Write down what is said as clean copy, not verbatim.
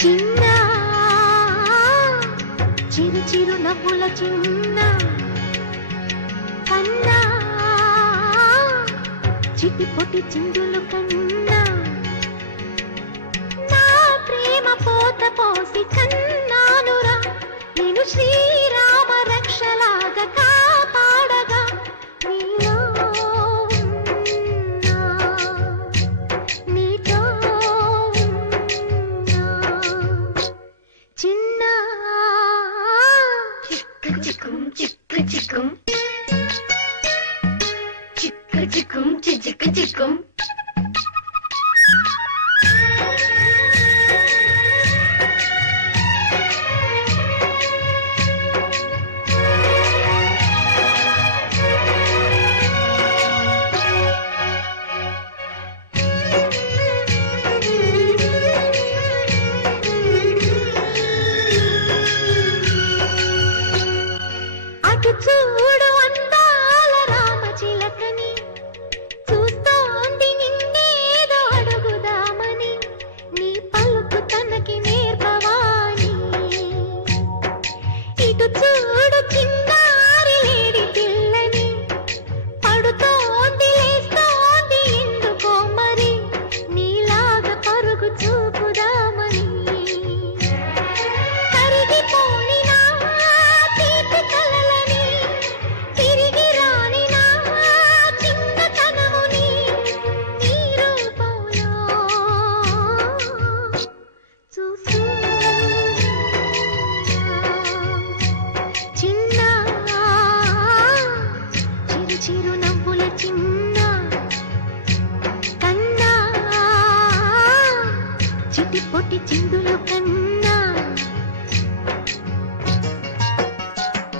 చిన్న చిరు చిరు నవ్వుల చిన్న కన్నా చిటి పొటి చిందులు కన్నా నా ప్రేమ పోత పోసి కన్నానురా నేను శ్రీరామ రక్షలాగా కాపాడగా నీలో ఉన్నా, నీతో ఉన్నా. చిన్న చిక్కు చిక్కుం చిక్కు చిక్కుం చిక్కు చిక్కుం చిక్కు చిక్కుం అటు చూడు అందాల రామచిలకని చూస్తోంది నిన్నేదో అడుగుదామని నీ పలుకు తనకి నేర్పవాని ఇటు చూడు చిన్నారి లేడి పిల్లని పడుతోంది లేస్తోంది ఎందుకో మరి నీలాగా పరుగు చూపుదామని కరిగిపోని నా తీపి కలలని తిరిగి రాని నా చిన్నతనముని నీ రూపంలో చూస్తున్నా. చిన్న చిరు చిరు నవ్వుల చిన్న కన్నా చిటి పొటి చిందులు కన్నా